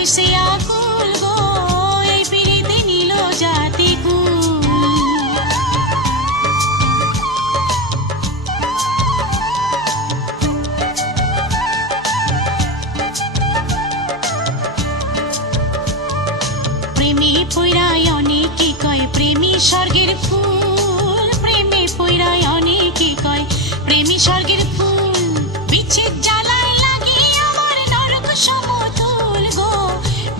হইছে আকুল গো এই পিরিতি নীল জাতি কুল। প্রেমে পইরায় অনেকে কয় প্রেমী স্বর্গের ফুল, প্রেমে পইরায় অনেকে কয় প্রেমী স্বর্গের ফুল। বিচ্ছেদ জ্বালায় লাগি আমার নরক সমতুল গো,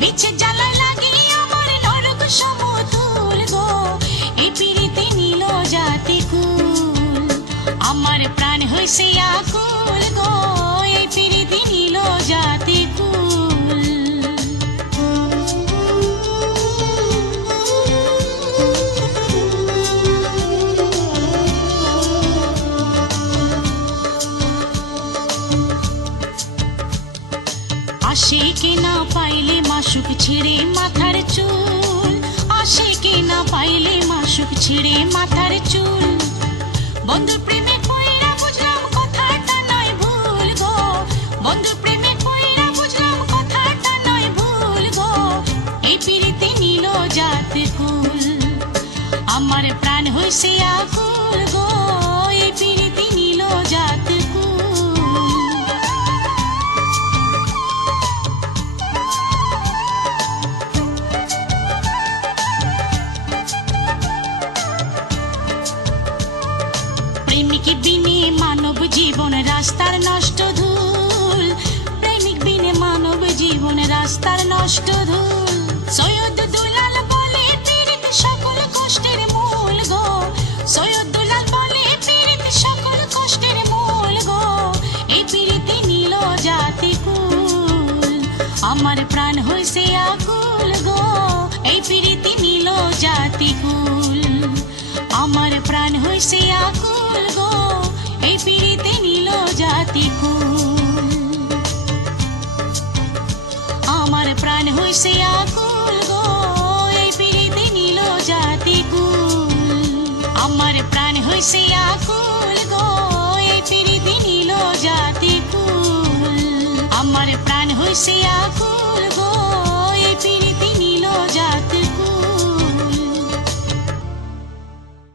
বিচ্ছেদ জ্বালায় লাগি আমার নরক সমতুল গো এই পিরিতি নীল জাতি কুল। আমার প্রাণ হইছে আকুল গো এই পিরিতি নীল জাতি কুল। আশিকে না পাইলে মাসুক ছিঁড়ে মাথার চুল, আশিকে না পাইলে মাসুক ছিঁড়ে মাথার চুল। বন্ধু প্রেমে কইরা বুঝলাম কথাটা নয় ভুল গো, বন্ধু প্রেমে কইরা বুঝলাম কথাটা নয় ভুল গো এই পিরিতি নীল জাতি কুল। আমার প্রাণ হইছে আকুল গো এই পিরিতি নীল জাতি কুল। প্রেমিক বিনে মানব জীবন রাস্তার নষ্ট ধুল, প্রেমিক বিনে মানব জীবন রাস্তার নষ্ট ধুল। সৈয়দ দুলাল বলে পীড়িত সকল কষ্টের মূল গো, সৈয়দ দুলাল বলে পীড়িত সকল কষ্টের মূল গো এই পিরিতি নীল জাতি কুল। আমার প্রাণ হইছে আকুল গো এই পিরিতি নীল জাতি কুল। আমার প্রাণ হইছে আকুল গো এই পিরিতি নীল জাতি কুল। আমার প্রাণ হইছে আকুল গো এই পিরিতি নীল জাতি কুল। আমার প্রাণ হইছে আকুল গো এই পিরিতি নীল জাতি কুল। আমার প্রাণ হইছে আকুল।